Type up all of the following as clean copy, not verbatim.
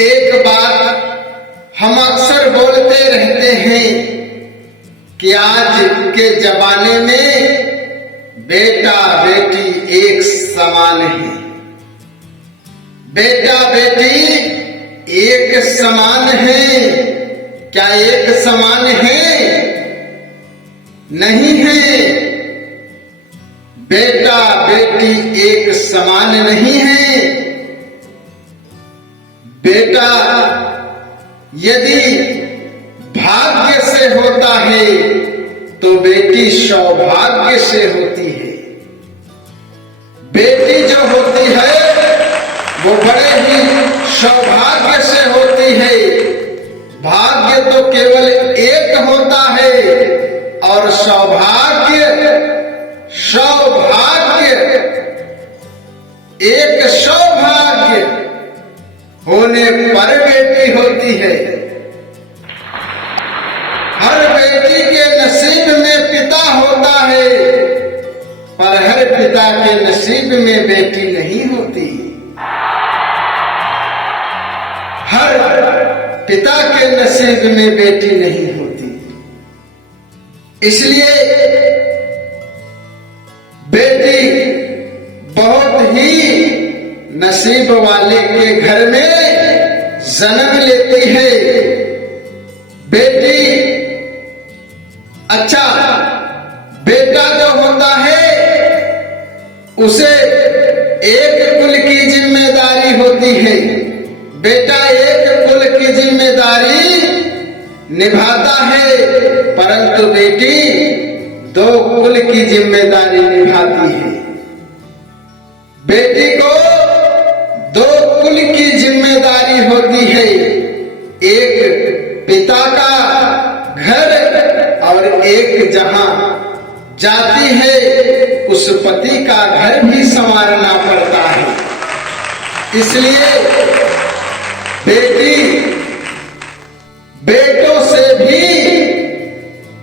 एक बात हम अक्सर बोलते रहते हैं कि आज के जमाने में बेटा बेटी एक समान है। बेटा बेटी एक समान है। क्या एक समान है? नहीं है। बेटा बेटी एक समान नहीं है। बेटा यदि भाग्य से होता है तो बेटी सौभाग्य से होती है। बेटी जो होती है वो बड़े ही सौभाग्य से होती है। भाग्य तो केवल एक होता है और सौभाग्य एक सौभाग्य होने पर बेटी होती है। हर बेटी के नसीब में पिता होता है, पर हर पिता के नसीब में बेटी नहीं होती। हर पिता के नसीब में बेटी नहीं होती। इसलिए बेटी बहुत ही नसीब वाले के घर में जन्म लेती है। बेटी अच्छा, बेटा जो होता है उसे एक कुल की जिम्मेदारी होती है। बेटा एक कुल की जिम्मेदारी निभाता है, परंतु बेटी दो कुल की जिम्मेदारी निभाती है। बेटी को दो कुल की जिम्मेदारी होती है। एक पिता का घर और एक जहां जाती है उस पति का घर भी संवारना पड़ता है। इसलिए बेटी बेटों से भी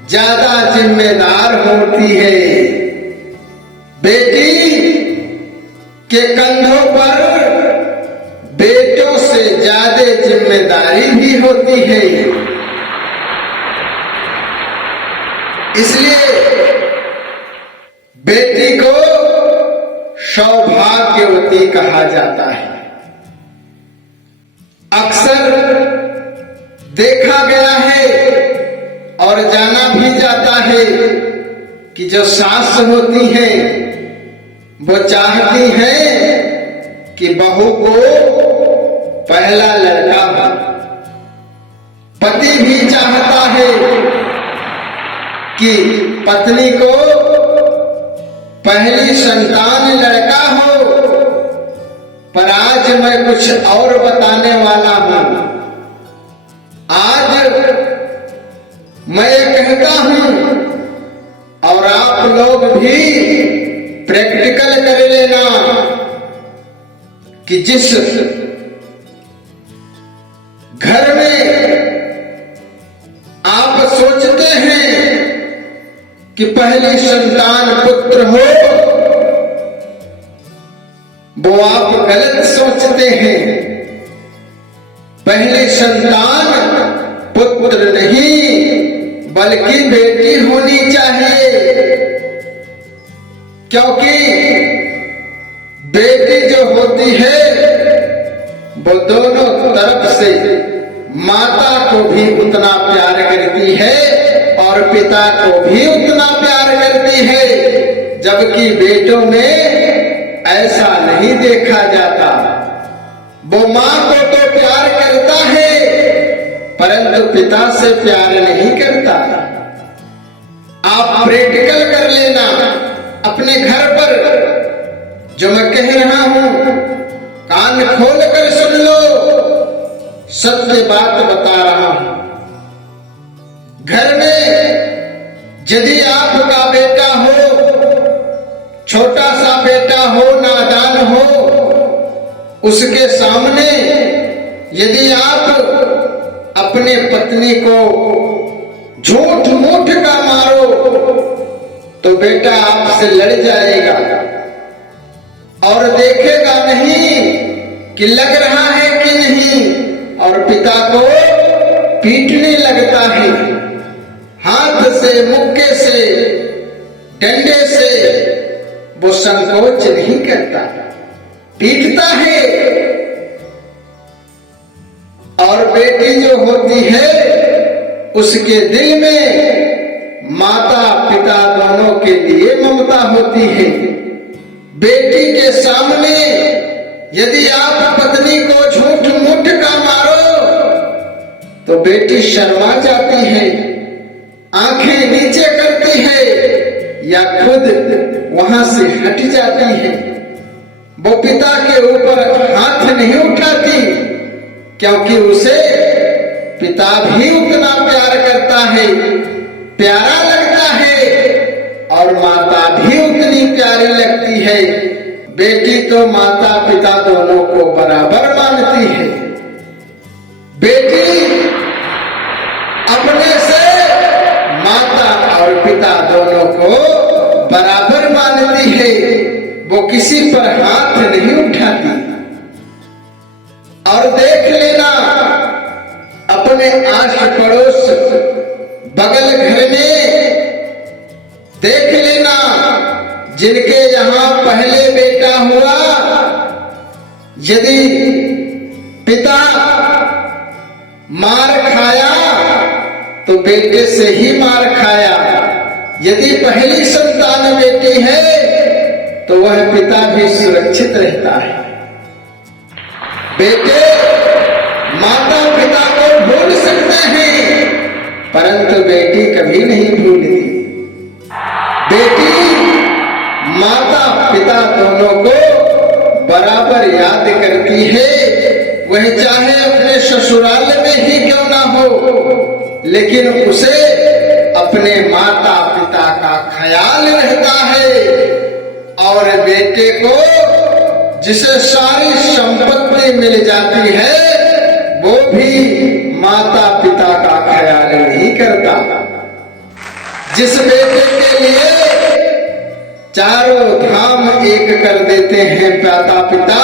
ज्यादा जिम्मेदार होती है। बेटी के कंधों पर बेटों से ज्यादा जिम्मेदारी भी होती है। इसलिए बेटी को सौभाग्यवती कहा जाता है। अक्सर देखा गया है और जाना भी जाता है कि जो सास होती हैं वो चाहती हैं कि बहू को पहला लड़का हो। पति भी चाहता है कि पत्नी को पहली संतान लड़का हो। पर आज मैं कुछ और बताने वाला हूं। आज मैं कहता हूं और आप लोग भी प्रैक्टिकल कर लेना कि जिस घर में आप सोचते हैं कि पहली संतान पुत्र हो, वो आप गलत सोचते हैं। पहली संतान पुत्र नहीं बल्कि बेटी होनी चाहिए, क्योंकि बेटी जो होती है वो दोनों तरफ से माता को भी उतना प्यार करती है और पिता को भी उतना प्यार करती है। जबकि बेटों में ऐसा नहीं देखा जाता। वो मां को तो प्यार करता है परंतु पिता से प्यार नहीं करता। आप प्रैक्टिकल कर लेना अपने घर पर। जो मैं कह रहा हूं कान खोल कर सुन लो, सत्य बात बता रहा हूं। घर में यदि आपका बेटा हो, छोटा सा बेटा हो, नादान हो, उसके सामने यदि आप अपने पत्नी को झूठ मूठ का मारो तो बेटा आपसे लड़ जाएगा और देखेगा नहीं कि लग रहा है कि नहीं, और पिता को पीटने लगता है, हाथ से, मुक्के से, डंडे से वो संकोच नहीं करता, पीटता है। और बेटी जो होती है उसके दिल में माता पिता दोनों के लिए ममता होती है। बेटी के सामने यदि आप पत्नी को झूठ मूठ का मारो तो बेटी शर्मा जाती है, आंखें नीचे करती है या खुद वहां से हट जाती है। वो पिता के ऊपर हाथ नहीं उठाती क्योंकि उसे पिता भी उतना प्यार करता है, प्यारा लगता है और माता भी उतनी प्यारी लगती है। बेटी तो माता पिता दोनों को बराबर मानती है। बेटी अपने से माता और पिता दोनों को बराबर मानती है, वो किसी पर हाथ नहीं उठाती। और देख लेना अपने आस पड़ोस बगल घर में, देख लेना जिनके यहां पहले बेटा हुआ, यदि पिता मार खाया तो बेटे से ही मार खाया। यदि पहली संतान बेटी है तो वह पिता भी सुरक्षित रहता है। बेटे माता पिता को भूल सकते हैं परंतु बेटी कभी नहीं भूलती। बेटी माता पिता दोनों को बराबर याद करती है, वह चाहे अपने ससुराल में ही क्यों ना हो, लेकिन उसे अपने माता पिता का ख्याल रहता है। और बेटे को जिसे सारी संपत्ति मिल जाती है वो भी माता पिता का ख्याल नहीं करता। जिस बेटे के लिए चारों धाम एक कर देते हैं माता पिता,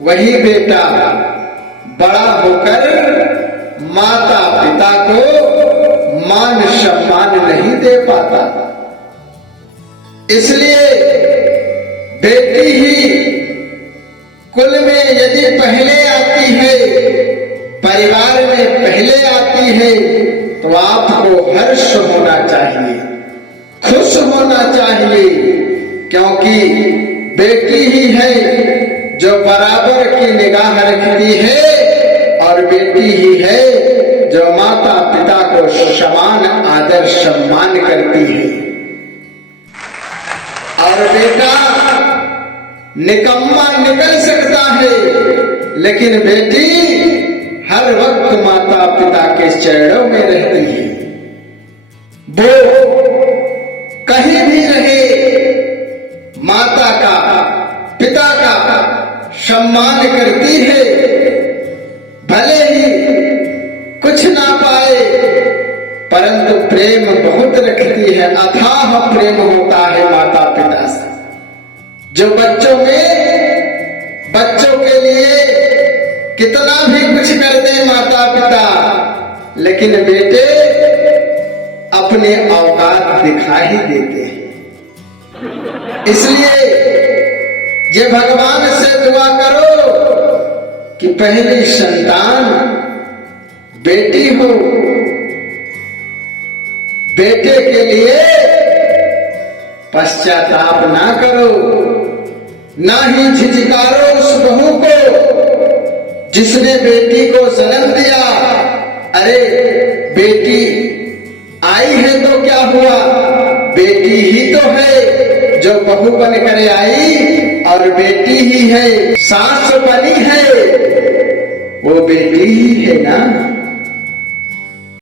वही बेटा बड़ा होकर माता पिता को मान सम्मान नहीं दे पाता। इसलिए बेटी ही कुल में यदि पहले आती है, परिवार में पहले आती है तो आपको हर्ष होना चाहिए, खुश होना चाहिए, क्योंकि बेटी ही है जो बराबर की निगाह रखती है और बेटी ही है जो माता पिता को समान आदर सम्मान करती है। और बेटा निकम्मा निकल सकता है लेकिन बेटी हर वक्त माता पिता के चरणों में रहती है। वो कहीं भी रहे माता का पिता का सम्मान करती है, भले ही कुछ ना पाए परंतु प्रेम बहुत रखती है, अथाह प्रेम होता है माता पिता से। जो बच्चों के लिए कितना भी कुछ कर दे माता पिता, लेकिन बेटे अपने औकात दिखा ही देते हैं। इसलिए ये भगवान से दुआ करो कि पहली संतान बेटी हो। बेटे के लिए पश्चाताप ना करो, ना ही झिझकारो उस बहू को जिसने बेटी को जन्म दिया। अरे बेटी आई है तो क्या हुआ, बेटी ही तो है जो बहू बनकर आई और बेटी ही है सास बनी है, वो बेटी ही है ना।